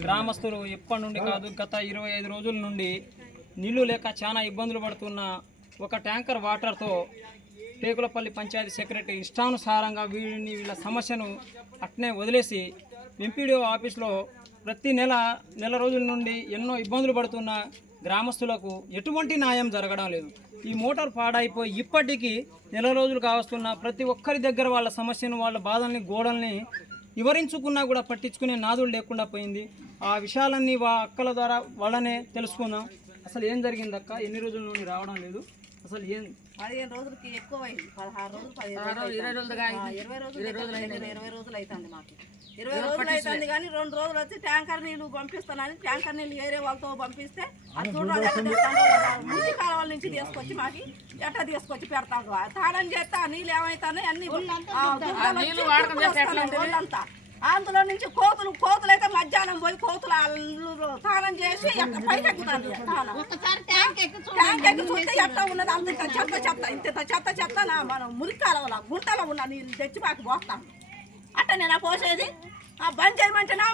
గ్రామస్తులు ఎప్పటి నుండి కాదు గత ఇరవై ఐదు రోజుల నుండి నీళ్ళు లేక చాలా ఇబ్బందులు పడుతున్న ఒక ట్యాంకర్ వాటర్తో టేకులపల్లి పంచాయతీ సెక్రటరీ ఇష్టానుసారంగా వీళ్ళని వీళ్ళ సమస్యను అట్నే వదిలేసి ఎంపీడీఓ ఆఫీస్లో ప్రతి నెల నెల రోజుల నుండి ఎన్నో ఇబ్బందులు పడుతున్న గ్రామస్తులకు ఎటువంటి న్యాయం జరగడం లేదు. ఈ మోటార్ పాడైపోయి ఇప్పటికీ నెల రోజులు కావస్తున్న ప్రతి ఒక్కరి దగ్గర వాళ్ళ సమస్యను వాళ్ళ బాధల్ని గోడల్ని వివరించుకున్నా కూడా పట్టించుకునే నాదులు లేకుండా పోయింది. ఆ విషయాలన్నీ వా అక్కల ద్వారా వాళ్ళనే తెలుసుకుందాం. అసలు ఏం జరిగింది అక్క ఎన్ని రోజుల నుండి రావడం లేదు. అసలు ఏం పదిహేను రోజులకి ఎక్కువ అయింది పదహారు రోజులు పదిహేను రోజులు ఇరవై రోజులు ఇరవై రోజులు అవుతుంది మాకు. ఇరవై రోజులు అవుతుంది కానీ రెండు రోజులు వచ్చి ట్యాంకర్ నీళ్ళు పంపిస్తానని ట్యాంకర్ నీళ్ళు ఏరే వాళ్ళతో పంపిస్తే అది చూడాలి మురికి కాలువల నుంచి తీసుకొచ్చి మాకు ఎట్లా తీసుకొచ్చి పెడతాడు తాడని చేస్తే ఆ నీళ్ళు ఏమవుతాయి అన్ని ఆ, అందులో నుంచి కోతులు కోతులు అయితే మధ్యాహ్నం పోయి కోతులు అల్లు తానం చేసి ఎక్కడ పైకి ఎక్కుతాను తానం ట్యాంక్ ఎక్కి చూస్తే ఎట్లా ఉన్నది? అంత చెత్త చెత్త ఇంత చెత్త చెత్త నా మనం మురికాల గుంటలో ఉన్న నీళ్ళు తెచ్చి మాకు పోస్తాను అట్ట నేను పోసేది?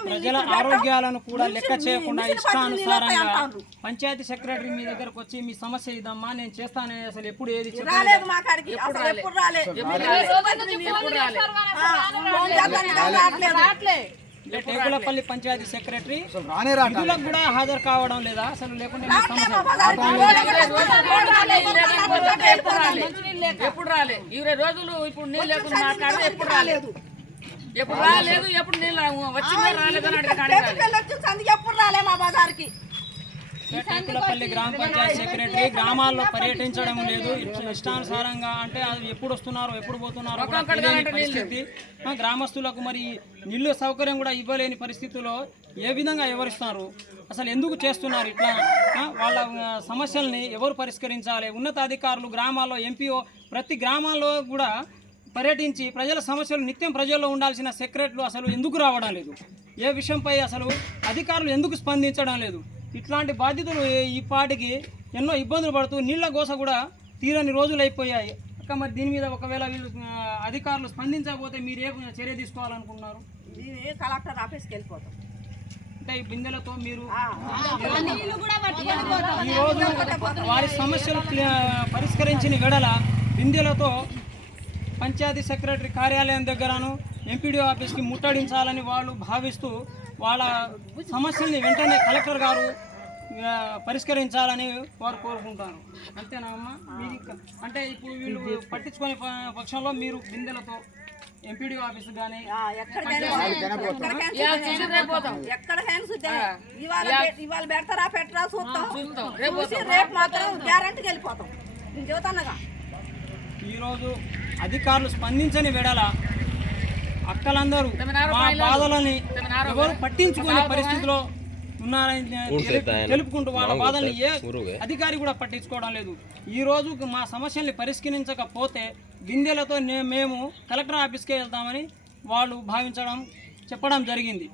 ప్రజల. ఆరోగ్యాలను కూడా లెక్క చేయకుండా ఇష్టానుసారంగా. పంచాయతీ సెక్రటరీ మీ దగ్గరకు వచ్చి మీ సమస్య ఇదమ్మా నేను చేస్తానని అసలు ఎప్పుడు ఏది టేకులపల్లి పంచాయతీ సెక్రటరీ విధులకు కూడా హాజరు కావడం లేదా? అసలు బజారుకి ఎప్పుడు రాలే ఇరవై రోజులు ఇప్పుడు నీళ్ళు లేకుండా ఎప్పుడు రాలేదు. ఎప్పుడు రాలేదు ఎప్పుడు వచ్చిందో రాలేదో అని ఎప్పుడు రాలే మా బజార్కి. టేకులపల్లి గ్రామ పంచాయతీ సెక్రటరీ గ్రామాల్లో పర్యటించడం లేదు. ఇష్ట- ఇష్టానుసారంగా అంటే అది ఎప్పుడు వస్తున్నారో ఎప్పుడు పోతున్నారో పరిస్థితి. గ్రామస్తులకు మరి నీళ్ళు సౌకర్యం కూడా ఇవ్వలేని పరిస్థితుల్లో ఏ విధంగా వివరిస్తున్నారు అసలు ఎందుకు చేస్తున్నారు ఇట్లా? వాళ్ళ సమస్యల్ని ఎవరు పరిష్కరించాలి? ఉన్నతాధికారులు గ్రామాల్లో ఎంపీఓ ప్రతి గ్రామాల్లో కూడా పర్యటించి ప్రజల సమస్యలు నిత్యం ప్రజల్లో ఉండాల్సిన సెక్రటరీలు అసలు ఎందుకు రావడం లేదు? ఏ విషయంపై అసలు అధికారులు ఎందుకు స్పందించడం లేదు? ఇట్లాంటి బాధ్యతలు ఈ- పాటికి ఎన్నో ఇబ్బందులు పడుతూ నీళ్ళ గోస కూడా తీరని రోజులు అయిపోయాయి. అక్క మరి దీని మీద ఒకవేళ వీళ్ళు అధికారులు స్పందించకపోతే మీరు ఏ చర్య తీసుకోవాలనుకుంటున్నారు? కలెక్టర్ ఆఫీస్కి వెళ్ళిపోతాం. అంటే ఈ బిందెలతో మీరు ఆ, ఈ రోజు వారి సమస్యలు పరిష్కరించిన వెడల బిందెలతో పంచాయతీ సెక్రటరీ కార్యాలయం దగ్గరను ఎంపీడీ ఆఫీస్కి ముట్టడించాలని వాళ్ళు భావిస్తూ వాళ్ళ సమస్యల్ని వెంటనే కలెక్టర్ గారు పరిష్కరించాలని వారు కోరుకుంటారు. అంతేనా అమ్మా? మీరు ఇంకా- అంటే ఇప్పుడు వీళ్ళు పట్టించుకునే పక్షంలో మీరు బిందెలతో ఎంపీడీ ఆఫీస్ కానీ ఇవాళ పెడతారా పెట్టరా చూస్తాం. చూస్తాం. రేపు మాత్రం గ్యారంటీకి వెళ్ళిపోతాం. నేను చెబుతానుగా ఈరోజు అధికారులు స్పందించని వెడల అక్కలందరూ మా బాధలని ఎవరు పట్టించుకునే పరిస్థితిలో ఉన్నారని తెలుపు- తెలుపుకుంటూ వాళ్ళ బాధల్ని ఏ అధికారి కూడా పట్టించుకోవడం లేదు. ఈ రోజు మా సమస్యల్ని పరిష్కరించకపోతే బిందెలతో నే- మేము కలెక్టర్ ఆఫీస్కే వెళ్తామని వాళ్ళు భావించడం చెప్పడం జరిగింది.